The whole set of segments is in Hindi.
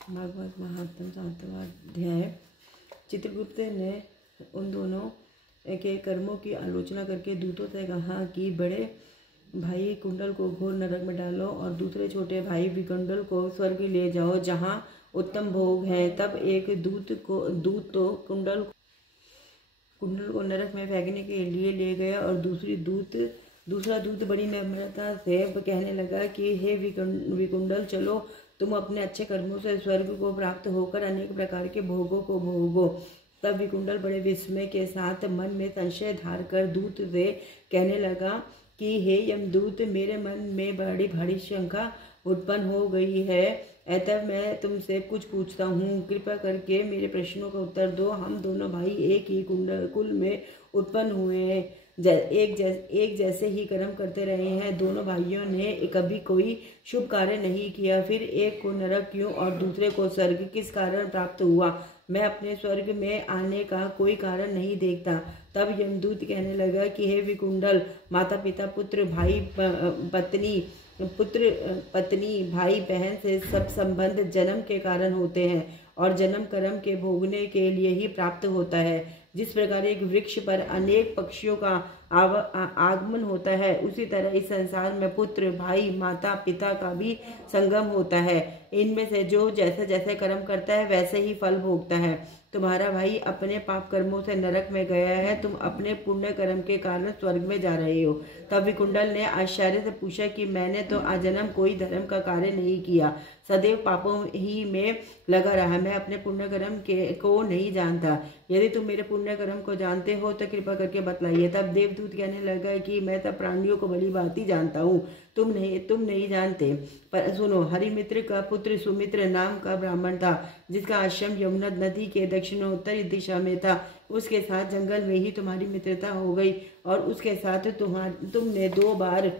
भागवत महात्म 7वां अध्याय। चित्रगुप्त ने उन दोनों के कर्मों की आलोचना करके दूतों से कहा कि बड़े भाई कुंडल को घोर नरक में डालो और दूसरे छोटे भाई विकुंडल को स्वर्ग ले जाओ जहाँ उत्तम भोग है। तब एक दूत तो कुंडल को नरक में फेंकने के लिए ले गया और दूसरा दूत बड़ी नम्रता से कहने लगा कि हे विकुंडल, चलो तुम अपने अच्छे कर्मों से स्वर्ग को प्राप्त होकर अनेक प्रकार के भोगों को भोगो। तब विकुंडल बड़े विस्मय के साथ मन में संशय धार कर दूत से कहने लगा कि हे यमदूत, मेरे मन में बड़ी भारी शंका उत्पन्न हो गई है, अतः मैं तुमसे कुछ पूछता हूँ। कृपा करके मेरे प्रश्नों का उत्तर दो। हम दोनों भाई एक ही कुल में उत्पन्न हुए हैं, एक जैसे ही कर्म करते रहे हैं। दोनों भाइयों ने कभी कोई शुभ कार्य नहीं किया, फिर एक को नरक क्यों और दूसरे को स्वर्ग किस कारण प्राप्त हुआ? मैं अपने स्वर्ग में आने का कोई कारण नहीं देखता। तब यमदूत कहने लगा कि हे विकुंडल, माता पिता पुत्र पत्नी भाई बहन से सब संबंध जन्म के कारण होते हैं और जन्म कर्म के भोगने के लिए ही प्राप्त होता है। जिस प्रकार एक वृक्ष पर अनेक पक्षियों का आगमन होता है, उसी तरह इस संसार में पुत्र भाई माता पिता का भी संगम होता है। इनमें से जो जैसे जैसे कर्म करता है वैसे ही फल भोगता है। तुम्हारा भाई अपने पाप कर्मों से नरक में गया है, तुम अपने पुण्य कर्म के कारण स्वर्ग में जा रहे हो। तब विकुंडल ने आश्चर्य से पूछा कि मैंने तो आजन्म कोई धर्म का कार्य नहीं किया, सदैव पापों ही में लगा रहा। मैं अपने पुण्य कर्म को नहीं जानता। यदि तुम मेरे पुण्य कर्म को जानते हो तो कृपा करके बतलाइए। तब देवदूत कहने लगा कि मैं सब प्राणियों को भली भांति जानता हूँ, तुम नहीं जानते। पर सुनो, हरिमित्र का पुत्र सुमित्र नाम का ब्राह्मण था, जिसका आश्रम यमुना नदी के दक्षिणोत्तरी दिशा में था। उसके साथ जंगल में ही तुम्हारी मित्रता हो गई और उसके साथ तुमने 2 बार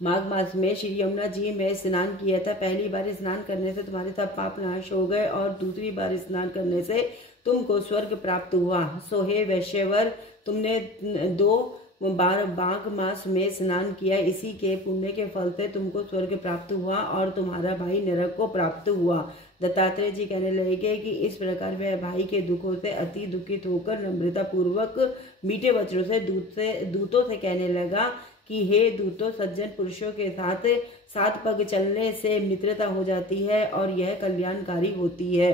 माघ मास में श्री यमुना जी में स्नान किया था। पहली बार स्नान करने से तुम्हारे सब पाप नाश हो गए और दूसरी बार स्नान करने से तुमको स्वर्ग प्राप्त हुआ। सो हे वैश्यवर, तुमने 2 बार माघ मास में स्नान किया, इसी के पुण्य के फल से तुमको स्वर्ग प्राप्त हुआ और तुम्हारा भाई नरक को प्राप्त हुआ। दत्तात्रेय जी कहने लगे कि इस प्रकार वह भाई के दुखों से अति दुखित होकर नम्रता पूर्वक मीठे वचनों से दूतों से कहने लगा कि हे दूतों, सज्जन पुरुषों के साथ 7 पग चलने से मित्रता हो जाती है और यह कल्याणकारी होती है।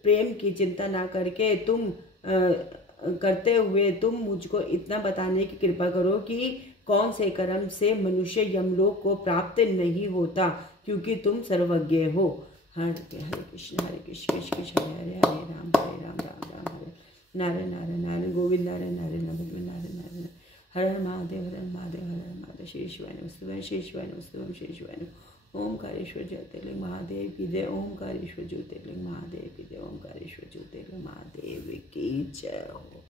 प्रेम की चिंता ना करके करते हुए तुम मुझको इतना बताने की कृपा करो कि कौन से कर्म से मनुष्य यमलोक को प्राप्त नहीं होता, क्योंकि तुम सर्वज्ञ हो। हरे कृष्ण कृष्ण कृष्ण हरे हरे, हरे राम राम राम हरे नारायण नारायण नारायण गोविंद नारायण नारायण गोविंद नारायण नारायण। हर हर महादेव, हर हर महादेव, हर हर महादेव। श्री शिवाय नमस्तुभ्यं, श्री शिवाय नमस्तुभ्यं, श्री शिवाय नमः। ओमकारेश्वर ज्योतिर्लिंग महादेव की जय। ओमकारेश्वर ज्योतिर्लिंग महादेव की जय। ओमकारेश्वर ज्योतिर्लिंग महादेव की जय हो।